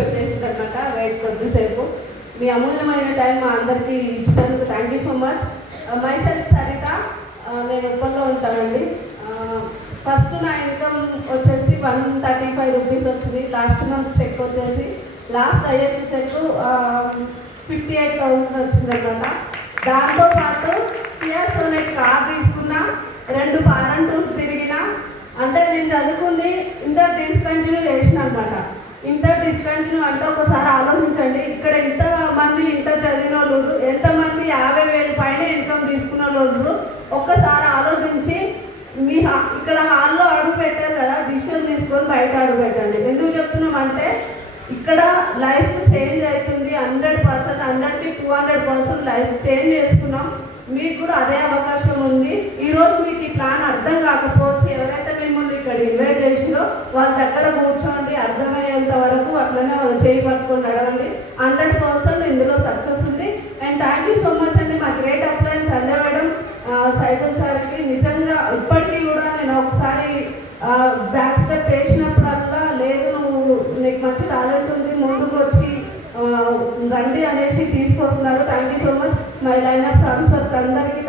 వచ్చేసింది అనమాట. వెయిట్ కొద్దిసేపు మీ అమూల్యమైన టైం మా అందరికీ ఇచ్చినందుకు thank you so much. My self Saritha, నేను ఉప్పల్లో ఉంటానండి. ఫస్ట్ నా ఇన్కమ్ వచ్చేసి 135 రూపీస్ వచ్చింది. లాస్ట్ మంత్ చెక్ వచ్చేసి లాస్ట్ అయ్యేసి చెక్ 58,000 వచ్చిందనమాట. దాంతోపాటు కియా సోనెట్ కార్ తీసుకున్నా, 2 ఫారెన్ టూర్స్ తిరిగిన. అంటే నేను చదువుకుంది ఇంటర్ డిస్కంటిన్యూ చేసిన అనమాట. ఇంటర్ డిస్కంటిన్యూ అంటే ఒకసారి ఆలోచించండి, ఇక్కడ ఎంతమంది ఇంటర్ చదివిన వాళ్ళు, ఎంతమంది 50,000 పైన ఇన్కమ్ తీసుకున్న వాళ్ళు. ఒక్కసారి ఆలోచించి మీ ఇక్కడ హాల్లో అడుగు పెట్టారు కదా, డిసిషన్ తీసుకొని బయట అడుగు పెట్టండి. ఎందుకు చెప్తున్నామంటే ఇక్కడ లైఫ్ చేంజ్ అవుతుంది. 100%, 100కి 200% లైఫ్ చేంజ్ చేసుకున్నాం. మీకు కూడా అదే అవకాశం ఉంది. ఈరోజు మీకు ఈ ప్లాన్ అర్థం కాకపోవచ్చు, ఎవరైతే మిమ్మల్ని ఇక్కడ ఇన్వైట్ చేసినో వాళ్ళ దగ్గర కూర్చోండి, అర్థమయ్యేంత వరకు అట్లనే వాళ్ళు చేయి పట్టుకొని నడవండి. 100% ఇందులో సక్సెస్ ఉంది. And thank you so much అండి మా గ్రేట్ అప్లైన్ సంజయ్ మేడం, సైతం సార్కి. నిజంగా ఇప్పటికీ కూడా నేను ఒకసారి బ్యాక్ స్టెప్ వేసినప్పుడల్లా, లేదు నువ్వు నీకు మంచి టాలెంట్ ఉంది, ముందుకు వచ్చి రండి అనేసి తీసుకొస్తున్నారు. Thank you so much. My line of songs అందరికీ